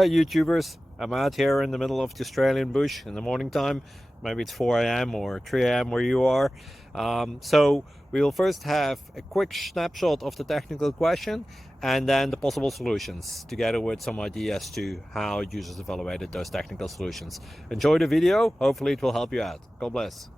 Hi YouTubers, I'm out here in the middle of the Australian bush in the morning time. Maybe it's 4 a.m. or 3 a.m. where you are. So we'll first have a quick snapshot of the technical question and then the possible solutions, together with some ideas to how users evaluated those technical solutions. Enjoy the video, hopefully it will help you out. God bless.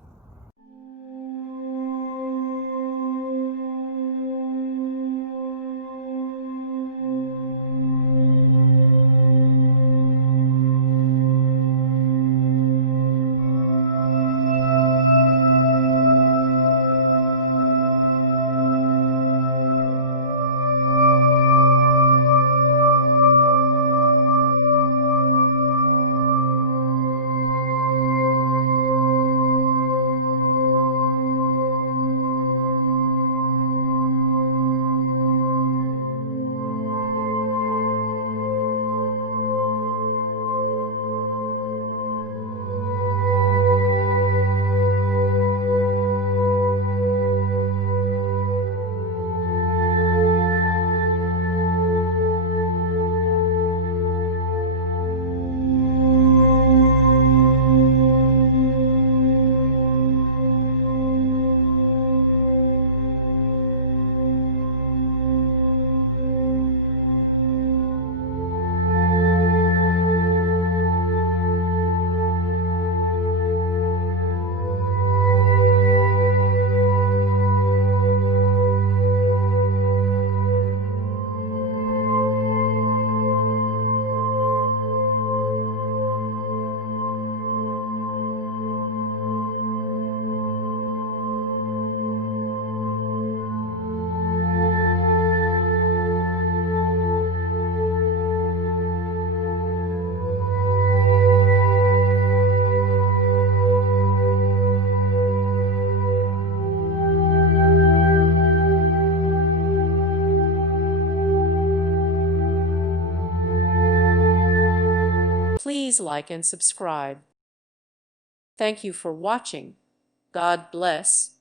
Please like and subscribe. Thank you for watching. God bless.